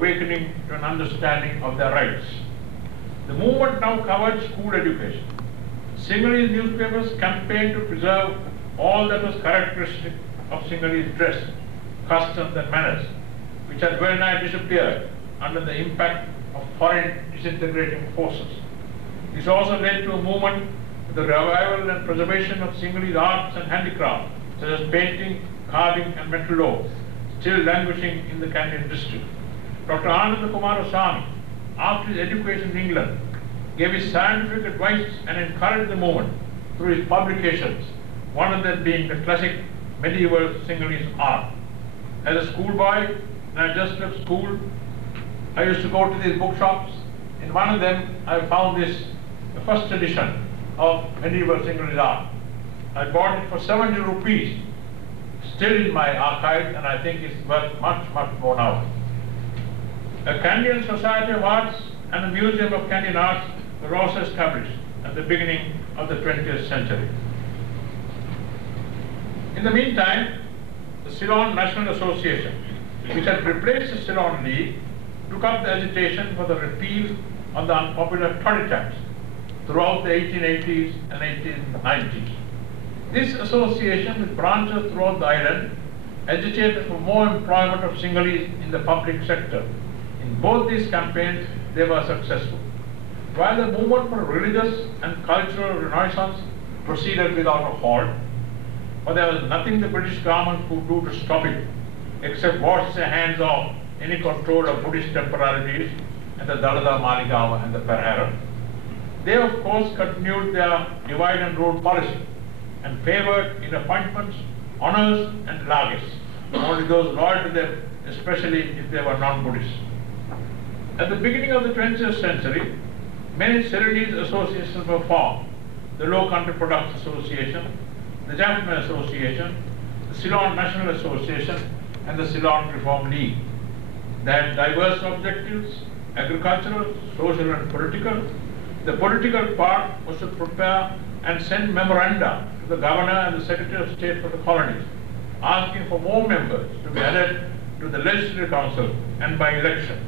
awakening to an understanding of their rights. The movement now covered school education. Sinhalese newspapers campaigned to preserve all that was characteristic of Sinhalese dress, customs and manners, which had well nigh disappeared under the impact of foreign disintegrating forces. This also led to a movement for the revival and preservation of Sinhalese arts and handicraft, such as painting, carving and metal law, still languishing in the Kandyan district. Dr. Ananda Coomaraswamy, after his education in England, gave his scientific advice and encouraged the movement through his publications, one of them being the classic medieval Sinhalese art. As a schoolboy, when I just left school, I used to go to these bookshops. In one of them, I found this, the first edition of medieval Sinhalese art. I bought it for 70 rupees, still in my archives, and I think it's worth much, much more now. A Kandyan Society of Arts and a Museum of Kandyan Arts were also established at the beginning of the 20th century. In the meantime, the Ceylon National Association, which had replaced the Ceylon League, took up the agitation for the repeal of the unpopular toddy tax throughout the 1880s and 1890s. This association, with branches throughout the island, agitated for more employment of Sinhalese in the public sector. In both these campaigns, they were successful. While the movement for religious and cultural renaissance proceeded without a halt, for there was nothing the British government could do to stop it, except wash their hands off any control of Buddhist temporalities and the Dalada, Maligawa and the Perhera. They of course continued their divide and rule policy and favored in appointments, honors and lagis, only those loyal to them, especially if they were non-Buddhists. At the beginning of the 20th century, many Ceylonese associations were formed: the Low Country Products Association, the Jaffna Association, the Ceylon National Association and the Ceylon Reform League. They had diverse objectives: agricultural, social and political. The political part was to prepare and send memoranda to the Governor and the Secretary of State for the colonies, asking for more members to be added to the Legislative Council and by election.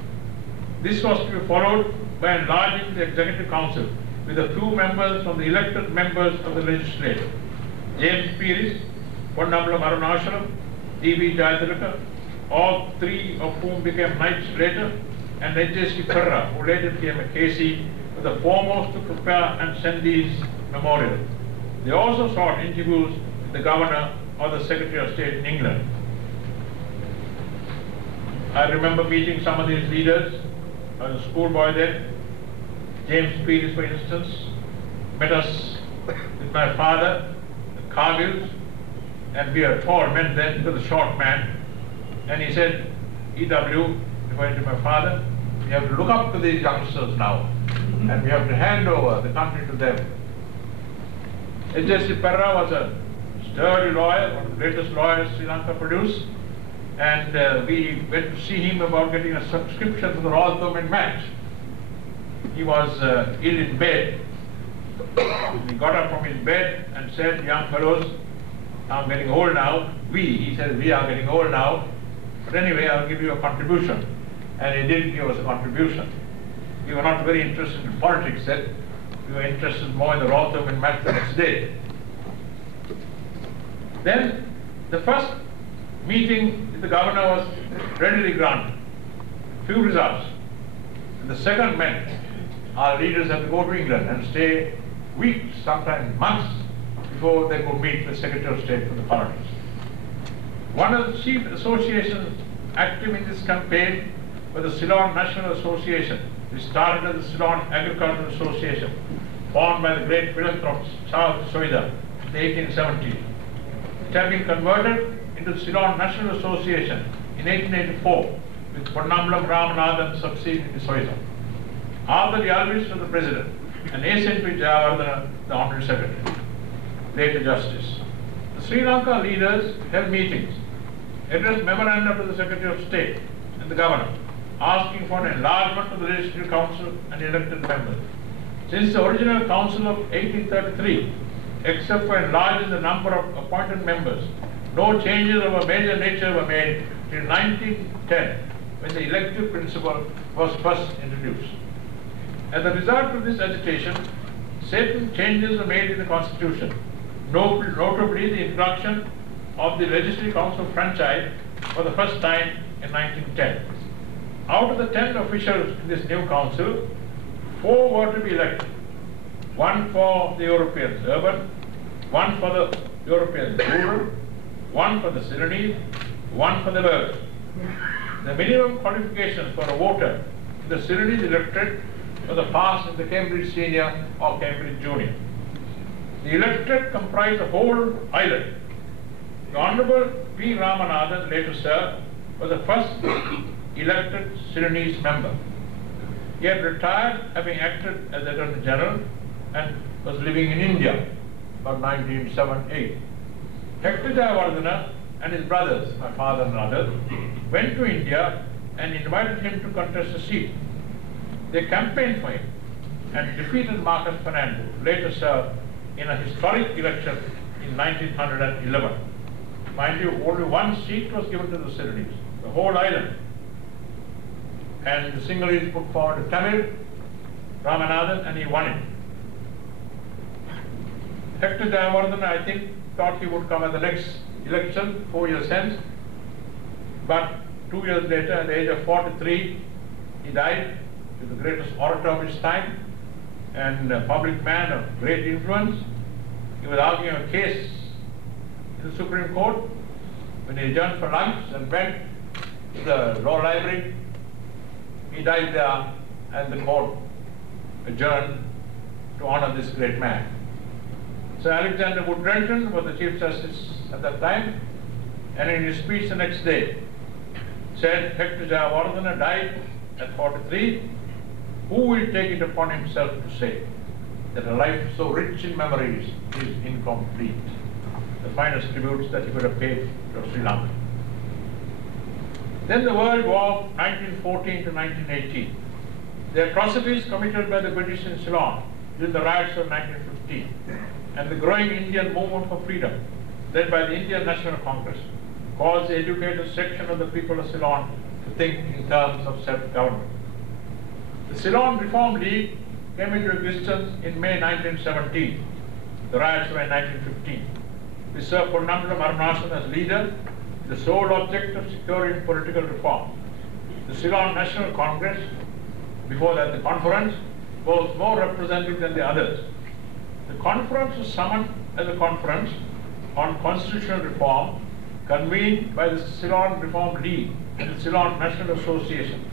This was to be followed by enlarging the Executive Council with a few members from the elected members of the Legislature: James Pearis, Ponnambalam Arunasharam, D.B. Jayatillaka, all three of whom became knights later, and H.J.C. Ferra, who later became a KC, were the foremost to prepare and send these memorials. They also sought interviews with the Governor or the Secretary of State in England. I remember meeting some of these leaders. I was a schoolboy then. James Pearis, for instance, met us with my father at Cargill's, and we were tall men then, he was a short man, and he said, E.W., referring to my father, we have to look up to these youngsters now, and we have to hand over the country to them. H.J.C. Perra was a sturdy lawyer, one of the greatest lawyers Sri Lanka produced, and we went to see him about getting a subscription for the Royal Tournament match. He was ill in bed. He got up from his bed and said, young fellows, I'm getting old now. He said, we are getting old now. But anyway, I'll give you a contribution. And he didn't give us a contribution. We were not very interested in politics then. We were interested more in the Royal Tournament match the next day. Then the first meeting with the Governor was readily granted. Few results. And the second meant our leaders had to go to England and stay weeks, sometimes months, before they could meet the Secretary of State for the colonies. One of the chief associations active in this campaign was the Ceylon National Association, which started as the Ceylon Agricultural Association, formed by the great philanthropist Charles Soida in the 1870s. It had been converted into the Ceylon National Association in 1884, with Ponnambalam Ramanathan succeeding Soida. After the Alvis was the president, and A.N.P. Jayawardena the Honorary Secretary, later Justice. The Sri Lanka leaders held meetings, addressed memoranda to the Secretary of State and the Governor, asking for an enlargement of the Legislative Council and elected members. Since the original Council of 1833, except for enlarging the number of appointed members, no changes of a major nature were made till 1910, when the elective principle was first introduced. As a result of this agitation, certain changes were made in the Constitution, notably the introduction of the Legislative Council franchise for the first time in 1910. Out of the 10 officials in this new council, 4 were to be elected. 1 for the Europeans urban, 1 for the Europeans rural, 1 for the Ceylonese, 1 for the Burghers. The minimum qualifications for a voter in the Ceylonese electorate was a pass in the Cambridge Senior or Cambridge Junior. The electorate comprised the whole island. The Honorable P. Ramanathan, later Sir, was the first elected Ceylonese member. He had retired, having acted as Attorney General, and was living in India about 1978. Hector Jayawardena and his brothers, my father and others, went to India and invited him to contest a seat. They campaigned for him and defeated Marcus Fernando, later Sir, in a historic election in 1911. Mind you, only 1 seat was given to the Ceylonese, the whole island. And the Sinhalese put forward a Tamil, Ramanathan, and he won it. Hector Jayawardena, I think, thought he would come at the next election, 4 years hence. But 2 years later, at the age of 43, he died. He was the greatest orator of his time and a public man of great influence. He was arguing a case in the Supreme Court when he adjourned for lunch and went to the law library. He died there and the court adjourned to honor this great man. Sir Alexander Wood Renton was the Chief Justice at that time, and in his speech the next day said, Hector Jayawardena died at 43. Who will take it upon himself to say that a life so rich in memories is incomplete? The finest tributes that he could have paid to Sri Lanka. Then the World War 1914 to 1918. The atrocities committed by the British in Ceylon during the riots of 1915 and the growing Indian movement for freedom led by the Indian National Congress caused the educated section of the people of Ceylon to think in terms of self-government. The Ceylon Reform League came into existence in May 1917. The riots were in 1915. With Sir Ponnambalam Arunachalam as leader, the sole object of securing political reform. The Ceylon National Congress, before that the conference, was more representative than the others. The conference was summoned as a conference on constitutional reform convened by the Ceylon Reform League and the Ceylon National Association